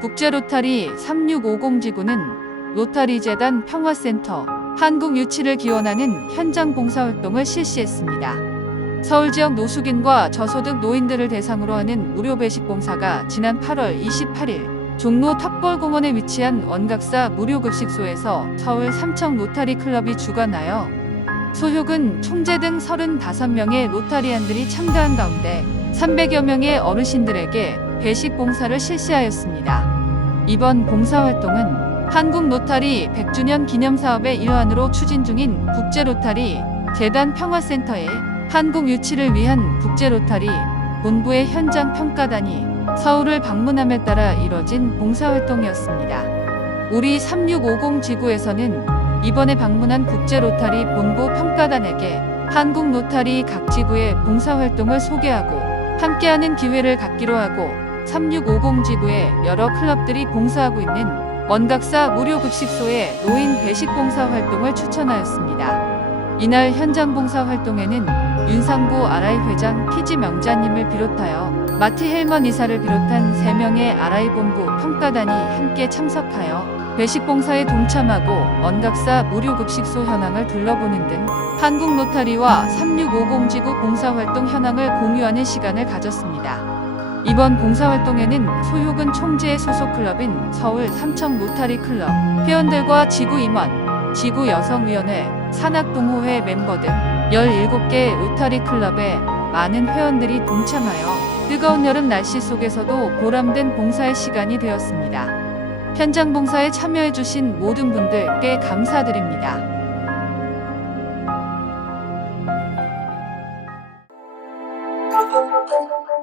국제로타리 3650 지구는 로타리 재단 평화센터 한국 유치를 기원하는 현장 봉사활동을 실시했습니다. 서울 지역 노숙인과 저소득 노인들을 대상으로 하는 무료 배식 봉사가 지난 8월 28일 종로 탑골공원에 위치한 원각사 무료급식소에서 서울 삼청 로타리 클럽이 주관하여 소효근 총재 등 35명의 로타리안들이 참가한 가운데 300여 명의 어르신들에게 배식 봉사를 실시하였습니다. 이번 봉사활동은 한국 로타리 100주년 기념 사업의 일환으로 추진 중인 국제 로타리 재단 평화센터의 한국 유치를 위한 국제 로타리 본부의 현장 평가단이 서울을 방문함에 따라 이뤄진 봉사활동이었습니다. 우리 3650 지구에서는 이번에 방문한 국제 로타리 본부 평가단에게 한국 로타리 각 지구의 봉사활동을 소개하고 함께하는 기회를 갖기로 하고 3650 지구의 여러 클럽들이 봉사하고 있는 원각사 무료급식소의 노인 배식 봉사 활동을 추천하였습니다. 이날 현장 봉사 활동에는 윤상구 아라이 회장 피지 명자님을 비롯하여 마티 헬먼 이사를 비롯한 3명의 아라이 본부 평가단이 함께 참석하여 배식 봉사에 동참하고 원각사 무료 급식소 현황을 둘러보는 등 한국 로타리와 3650 지구 봉사활동 현황을 공유하는 시간을 가졌습니다. 이번 봉사활동에는 소효근 총재의 소속 클럽인 서울 삼청 로타리 클럽 회원들과 지구 임원, 지구 여성위원회, 산악동호회 멤버 등 17개 로타리 클럽의 많은 회원들이 동참하여 뜨거운 여름 날씨 속에서도 보람된 봉사의 시간이 되었습니다. 현장 봉사에 참여해주신 모든 분들께 감사드립니다. Thank.